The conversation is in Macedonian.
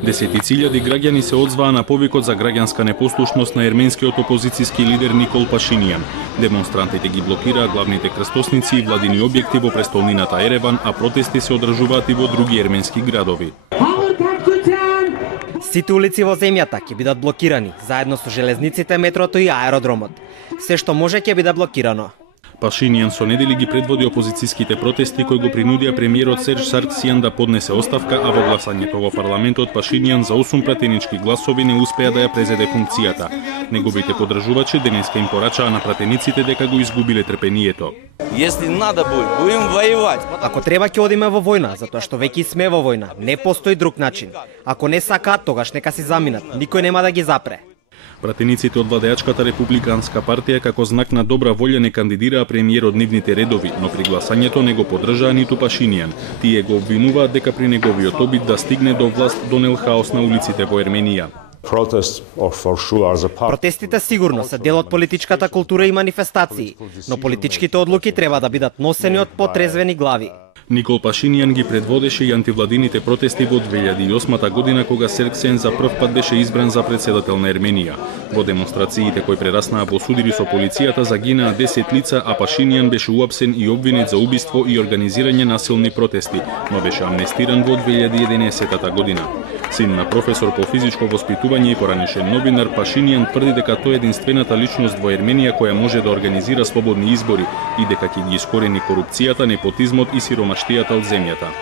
Десетици илјади граѓани се одзваа на повикот за граѓанска непослушност на ерменскиот опозицијски лидер Никол Пашинијан. Демонстрантите ги блокираа главните крстосници и владини објекти во престолнината Ереван, а протести се одржуваат и во други ерменски градови. Сите улици во земјата ќе бидат блокирани, заедно со железниците, метрото и аеродромот. Се што може ќе биде блокирано. Пашинијан со недели ги предводи опозицијските протести кои го принудија премиерот Серж Сарксијан да поднесе оставка, а во гласањето во парламентот Пашинијан за 8 пратенички гласови не успеа да ја презеде функцијата. Неговите поддржувачи денеска им порачаа на пратениците дека го изгубиле трпението. Если надо будем воевать. Ако треба ќе одиме во војна, затоа што веќе сме во војна. Не постои друг начин. Ако не сакаат, тогаш нека си заминат. Никој нема да ги запре. Пратениците од владеачката републиканска партија како знак на добра волја не кандидираа премиер од нивните редови, но при гласањето не го поддржаа ниту Пашинијан. Тие го обвинуваат дека при неговиот обид да стигне до власт донел хаос на улиците во Ерменија. Протестите сигурно се дел од политичката култура и манифестации, но политичките одлуки треба да бидат носени од потрезвени глави. Никол Пашинијан ги предводеше и антивладините протести во 2008 година кога Сарксијан за прв пат беше избран за председател на Ерменија. Во демонстрациите кои прераснаа во судири со полицијата загинаа 10 лица, а Пашинијан беше уапсен и обвинет за убиство и организирање насилни протести, но беше амнестиран во 2011 година. Син на професор по физичко воспитување и поранешен новинар, Пашинијан тврди дека тој е единствената личност во Ерменија која може да организира слободни избори и дека ќе ги искорени корупцијата, непотизмот и сиромаштијата од земјата.